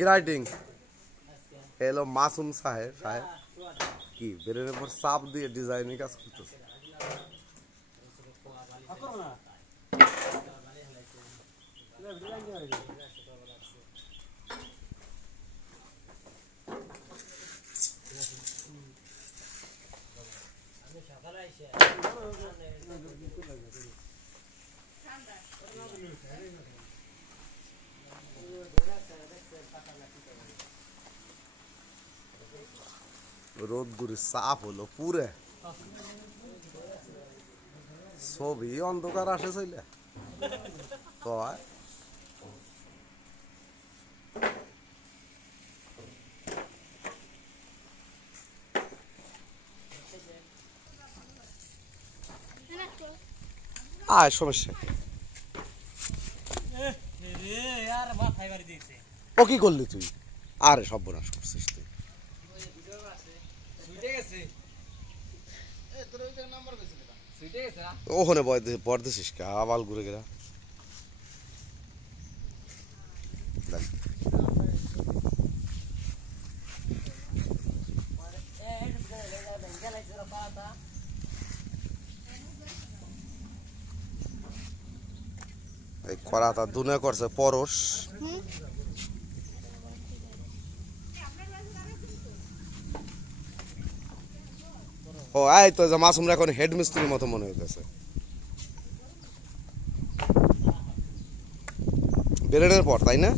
গ্রাইটিং hello Masum সাহেব কি ব্রেনের উপর চাপ দিয়ে ডিজাইনিং কাজ করতেছে। রোদ্দুরে চাপ হলো পুরে ছবি অন্ধকার আসে চলে কয় আয় সমস্যা ও কি করলি তুই? আরে সর্বনাশ করছিস তুই। ওখানে বর দিছিস কা আবাল ঘুরে গেলা এই করাতা দুনে করছে পরশ। ও এই তো যে মাসুমরা এখন হেড মিস্ত্রির মতো মনে হইতেছে। বেরেনের পর তাই না?